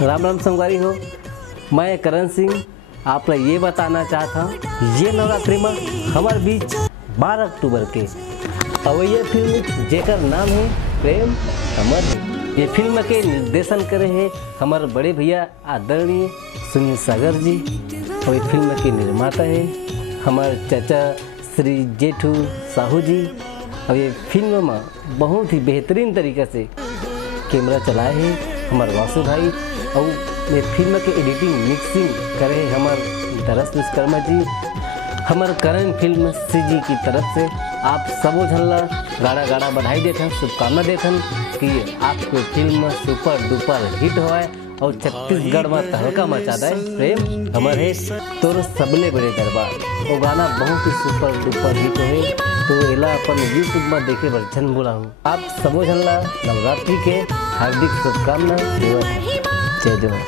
राम राम संगवारी हो, मैं करण सिंह आपको ये बताना चाहता हूँ ये नवरात्रि में हमारे बीच 12 अक्टूबर के और ये फिल्म जेकर नाम है प्रेम अमर है। ये फिल्म के निर्देशन करे हैं हमारे बड़े भैया आदरणीय सुनील सागर जी और ये फिल्म के निर्माता है हमारे चाचा श्री जेठू साहू जी। और ये फिल्म में बहुत ही बेहतरीन तरीक़े से कैमरा चलाए हैं हमारे वासु भाई और ये फिल्म के एडिटिंग मिक्सिंग करे हमारे दरस विश्वकर्मा जी। हमारे करण फिल्म सीजी की तरफ से आप सबो झनला गाड़ा गाड़ा बधाई देथन, शुभकामना देथन कि आपको फिल्म सुपर डुपर हिट होए और छत्तीसगढ़ में तहलका मचा दे। प्रेम अमर है तोर सबले बड़े दरबार वो गाना बहुत ही सुपर डुपर हिट है, तो एला अपन यूट्यूब में देखे बर झन बोला हूँ। आप सबो झनला नवरात्रि के हार्दिक शुभकामना। जय जवान।